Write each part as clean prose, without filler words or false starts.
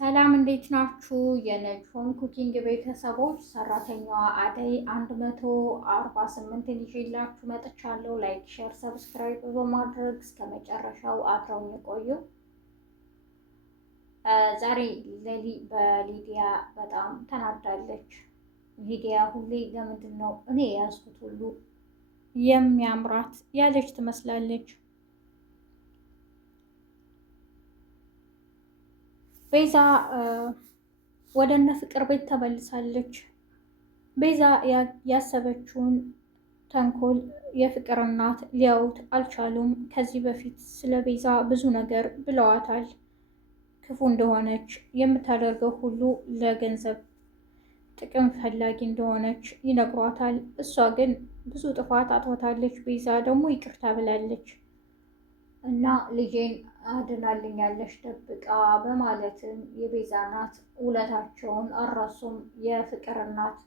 ሰላም እንዴት ናችሁ? የነጆን ኩኪንግ ቤተሰቦች ሰራተኛዋ አደይ 148 ይዤላችሁ መጥቻለሁ። ላይክ፣ ሼር፣ ሰብስክራይብ በማድረግ እስከ መጨረሻው አብረውን የቆዩ። ዛሬ በሊዲያ በጣም ተናዳለች። ሊዲያ ሁሌ ለምንድን ነው እኔ የያዝኩት ሁሉ የሚያምራት ያለች ትመስላለች። ቤዛ ወደ እነ ፍቅር ቤት ተመልሳለች። ቤዛ ያሰበችውን ተንኮል የፍቅር እናት ሊያዩት አልቻሉም። ከዚህ በፊት ስለ ቤዛ ብዙ ነገር ብለዋታል። ክፉ እንደሆነች፣ የምታደርገው ሁሉ ለገንዘብ ጥቅም ፈላጊ እንደሆነች ይነግሯታል። እሷ ግን ብዙ ጥፋት አጥፍታለች። ቤዛ ደግሞ ይቅርታ ብላለች እና ልጄን አድናልኛለች ደብቃ በማለትም የቤዛ እናት ውለታቸውን አልረሱም። የፍቅር እናት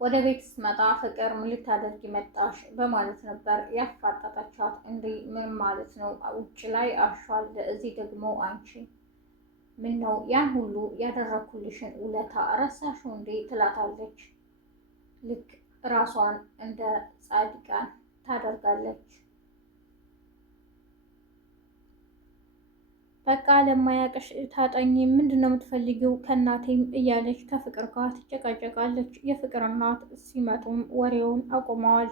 ወደ ቤት ስትመጣ ፍቅር ምን ልታደርጊ መጣሽ በማለት ነበር ያፋጠጠቻት። እንዲህ ምን ማለት ነው? ውጭ ላይ አሿል፣ እዚህ ደግሞ አንቺ ምን ነው ያን ሁሉ ያደረኩልሽን ውለታ ረሳሽው እንዴ? ትላታለች። ልክ ራሷን እንደ ጻድቃን ታደርጋለች። በቃ ለማያቅሽ ታጠኝ፣ ምንድን ነው የምትፈልጊው ከእናቴም እያለች ከፍቅር ጋር ትጨቃጨቃለች። የፍቅር እናት ሲመጡም ወሬውን አቁመዋል።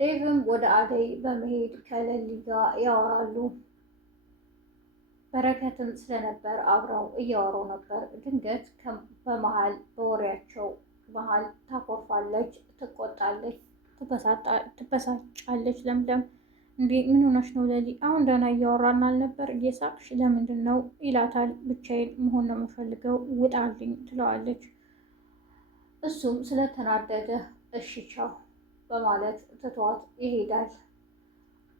ዴቭም ወደ አደይ በመሄድ ከሌሊ ጋር ያወራሉ። በረከትም ስለነበር አብረው እያወሩ ነበር። ድንገት በመሀል በወሬያቸው መሀል ታኮርፋለች፣ ትቆጣለች፣ ትበሳጫለች። ለምለም እንዴ ምን ሆነሽ ነው ሌሊ? አሁን ደህና እያወራን አልነበር? እየሳቅሽ ለምንድን ነው ይላታል። ብቻዬን መሆን ነው የምፈልገው ውጣልኝ ትለዋለች። እሱም ስለተናደደ እሺ ቻው በማለት ትቷት ይሄዳል።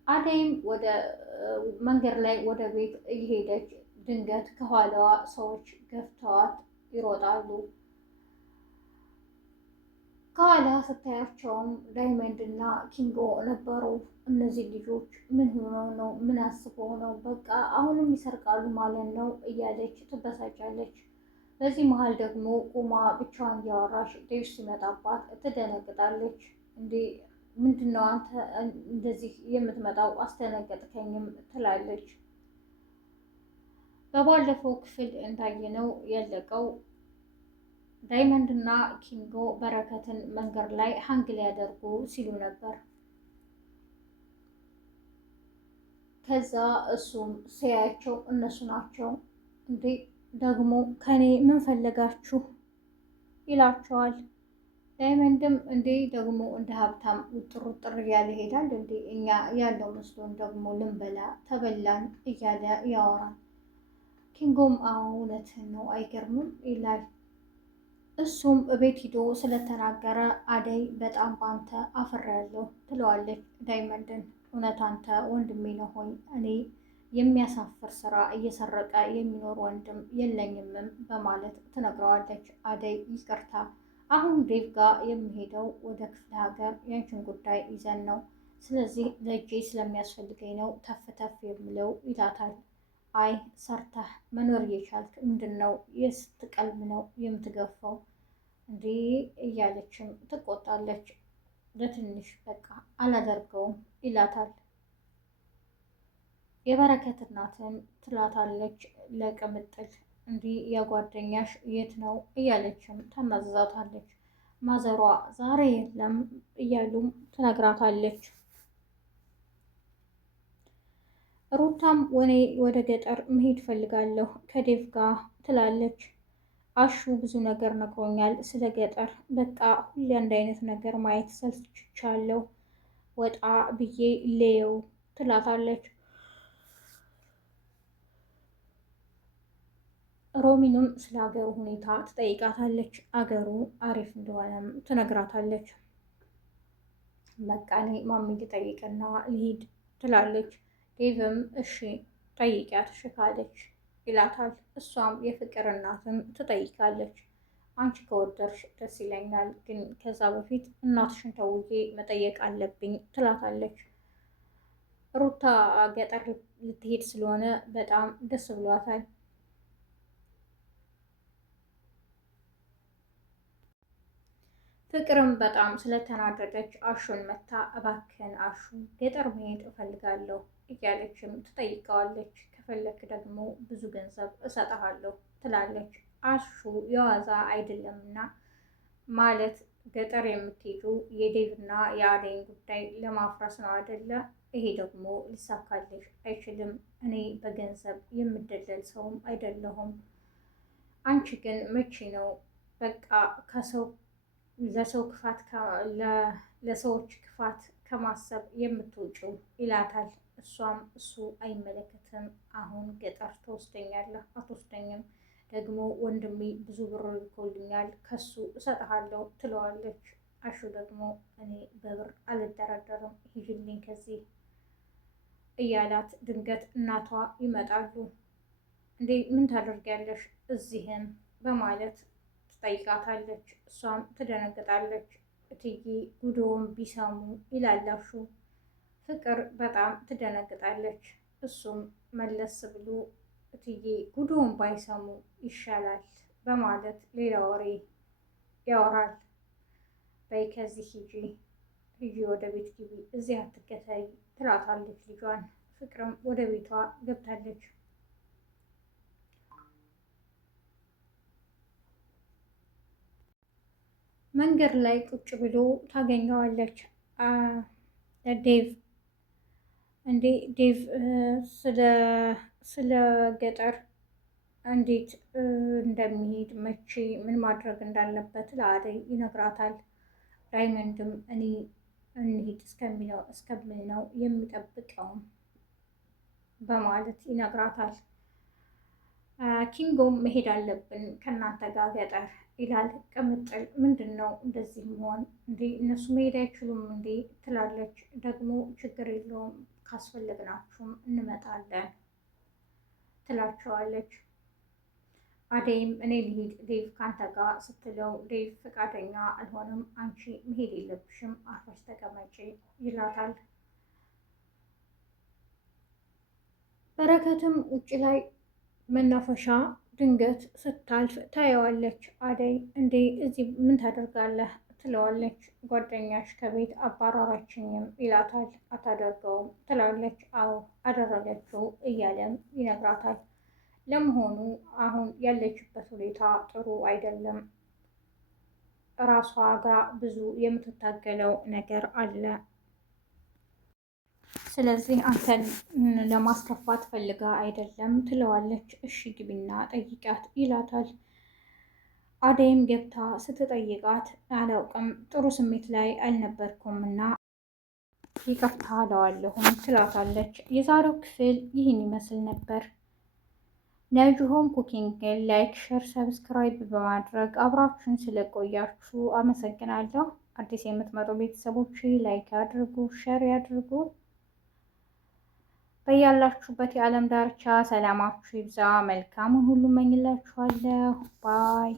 አደይም ወደ መንገድ ላይ ወደ ቤት እየሄደች ድንገት ከኋላዋ ሰዎች ገፍተዋት ይሮጣሉ። ከኋላ ስታያቸውም ዳይመንድ እና ኪንጎ ነበሩ። እነዚህ ልጆች ምን ሆነው ነው? ምን አስበው ነው? በቃ አሁንም ይሰርቃሉ ማለት ነው እያለች ትበሳጫለች። በዚህ መሀል ደግሞ ቁማ ብቻዋን እያወራሽ ዴቭ ሲመጣባት ትደነግጣለች። እንዴ ምንድን ነው አንተ እንደዚህ የምትመጣው? አስደነገጥከኝም ትላለች። በባለፈው ክፍል እንዳየነው ያለቀው ዳይመንድ እና ኪንጎ በረከትን መንገድ ላይ ሀንግ ሊያደርጉ ሲሉ ነበር። ከዛ እሱም ሲያያቸው እነሱ ናቸው። እንዴ ደግሞ ከኔ ምን ፈለጋችሁ ይላቸዋል። ዳይመንድም እንዴ ደግሞ እንደ ሀብታም ውጥር ውጥር እያለ ይሄዳል እንዴ እኛ ያለው መስሎን ደግሞ ልንበላ ተበላን እያለ ያወራል። ኪንጎም አዎ እውነትህን ነው አይገርምም ይላል። እሱም እቤት ሂዶ ስለተናገረ አደይ በጣም ባንተ አፍሬያለሁ ትለዋለች ዳይመንድን። እውነት አንተ ወንድሜ ነው ሆይ እኔ የሚያሳፍር ስራ እየሰረቀ የሚኖር ወንድም የለኝምም በማለት ትነግረዋለች። አደይ ይቅርታ አሁን ዴቭ ጋር የሚሄደው ወደ ክፍለ ሀገር ያንቺን ጉዳይ ይዘን ነው፣ ስለዚህ ለእጄ ስለሚያስፈልገኝ ነው ተፍ ተፍ የምለው ይላታል። አይ ሰርተህ መኖር እየቻልክ ምንድን ነው የስት ቀልብ ነው የምትገፋው እንዴ እያለችም ትቆጣለች። ለትንሽ በቃ አላደርገውም ይላታል። የበረከት እናትን ትላታለች ለቅምጥል እንዲህ የጓደኛሽ የት ነው እያለችም ታናዝዛታለች። ማዘሯ ዛሬ የለም እያሉም ትነግራታለች። ሩታም ወደ ገጠር መሄድ ፈልጋለሁ ከዴቭ ጋር ትላለች። አሹ ብዙ ነገር ነግሮኛል ስለ ገጠር፣ በቃ ሁሌ አንድ አይነት ነገር ማየት ሰልችቻለሁ፣ ወጣ ብዬ ሌየው ትላታለች። ሮሚንም ስለ ሀገሩ ሁኔታ ትጠይቃታለች። አገሩ አሪፍ እንደሆነም ትነግራታለች። በቃ እኔ ማሚ ልጠይቅና ልሂድ ትላለች። ዴቭም እሺ ጠይቂያት እሺ ካለች ይላታል። እሷም የፍቅር እናትን ትጠይቃለች። አንቺ ከወደድሽ ደስ ይለኛል፣ ግን ከዛ በፊት እናትሽን ተውዬ መጠየቅ አለብኝ ትላታለች። ሩታ ገጠር ልትሄድ ስለሆነ በጣም ደስ ብሏታል። ፍቅርም በጣም ስለተናደደች አሹን መታ እባክህን አሹ ገጠር መሄድ እፈልጋለሁ እያለችም ትጠይቀዋለች። ከፈለክ ደግሞ ብዙ ገንዘብ እሰጥሃለሁ ትላለች። አሹ የዋዛ አይደለምና ማለት ገጠር የምትሄዱ የዴቭና የአደይን ጉዳይ ለማፍረስ ነው አይደለ? ይሄ ደግሞ ሊሳካልሽ አይችልም። እኔ በገንዘብ የምደለል ሰውም አይደለሁም። አንቺ ግን መቼ ነው በቃ ከሰው ለሰዎች ክፋት ከማሰብ የምትውጪው ይላታል። እሷም እሱ አይመለከትም፣ አሁን ገጠር ትወስደኛለህ አትወስደኝም፣ ደግሞ ወንድሜ ብዙ ብር ልኮልኛል ከሱ እሰጥሃለሁ ትለዋለች። አሹ ደግሞ እኔ በብር አልደራደርም ሂጂልኝ ከዚህ እያላት ድንገት እናቷ ይመጣሉ። እንዴ ምን ታደርጊያለሽ እዚህም በማለት ትጠይቃታለች። እሷም ትደነግጣለች። እትዬ ጉዶውን ቢሰሙ ይላላሹ። ፍቅር በጣም ትደነግጣለች። እሱም መለስ ብሎ እትዬ ጉዶውን ባይሰሙ ይሻላል በማለት ሌላ ወሬ ያወራል። በይ ከዚህ ሂጂ ወደ ቤት ግቢ፣ እዚህ አትከተይ ትላታለች ልጇን። ፍቅርም ወደ ቤቷ ገብታለች። መንገድ ላይ ቁጭ ብሎ ታገኘዋለች። ዴቭ እንዴ ዴቭ ስለ ገጠር እንዴት እንደሚሄድ መቼ ምን ማድረግ እንዳለበት ለአደይ ይነግራታል። ዳይመንድም እኔ እንሂድ እስከምል ነው የሚጠብቀውም በማለት ይነግራታል። ኪንጎም መሄድ አለብን ከእናንተ ጋር ገጠር ይላል። ቅምጥል ምንድን ነው እንደዚህ መሆን እንዴ እነሱ መሄድ አይችሉም እንዴ ትላለች። ደግሞ ችግር የለውም ካስፈለግናችሁም እንመጣለን ትላቸዋለች። አደይም እኔ ልሂድ ዴቭ ካንተ ጋር ስትለው ዴቭ ፈቃደኛ አልሆነም። አንቺ መሄድ የለብሽም አርፈሽ ተቀመጪ ይላታል። በረከትም ውጭ ላይ መናፈሻ ድንገት ስታልፍ ታየዋለች። አደይ እንዴ እዚህ ምን ታደርጋለህ ትለዋለች። ጓደኛሽ ከቤት አባረረችኝም ይላታል። አታደርገውም ትላለች። አዎ አደረገችው እያለም ይነግራታል። ለመሆኑ አሁን ያለችበት ሁኔታ ጥሩ አይደለም። ራሷ ጋር ብዙ የምትታገለው ነገር አለ። ስለዚህ አንተን ለማስከፋት ፈልጋ አይደለም ትለዋለች። እሺ ግቢና ጠይቂያት ይላታል። አደይም ገብታ ስትጠይቃት አላውቅም ጥሩ ስሜት ላይ አልነበርኩም እና ይቅርታ እለዋለሁም ትላታለች። የዛሬው ክፍል ይህን ይመስል ነበር። ነጅሆም ኩኪንግን ላይክ፣ ሸር፣ ሰብስክራይብ በማድረግ አብራችሁን ስለቆያችሁ አመሰግናለሁ። አዲስ የምትመጡ ቤተሰቦች ላይክ ያድርጉ፣ ሸር ያድርጉ። በያላችሁበት የዓለም ዳርቻ ሰላማችሁ ይብዛ። መልካሙን ሁሉ እመኝላችኋለሁ። ባይ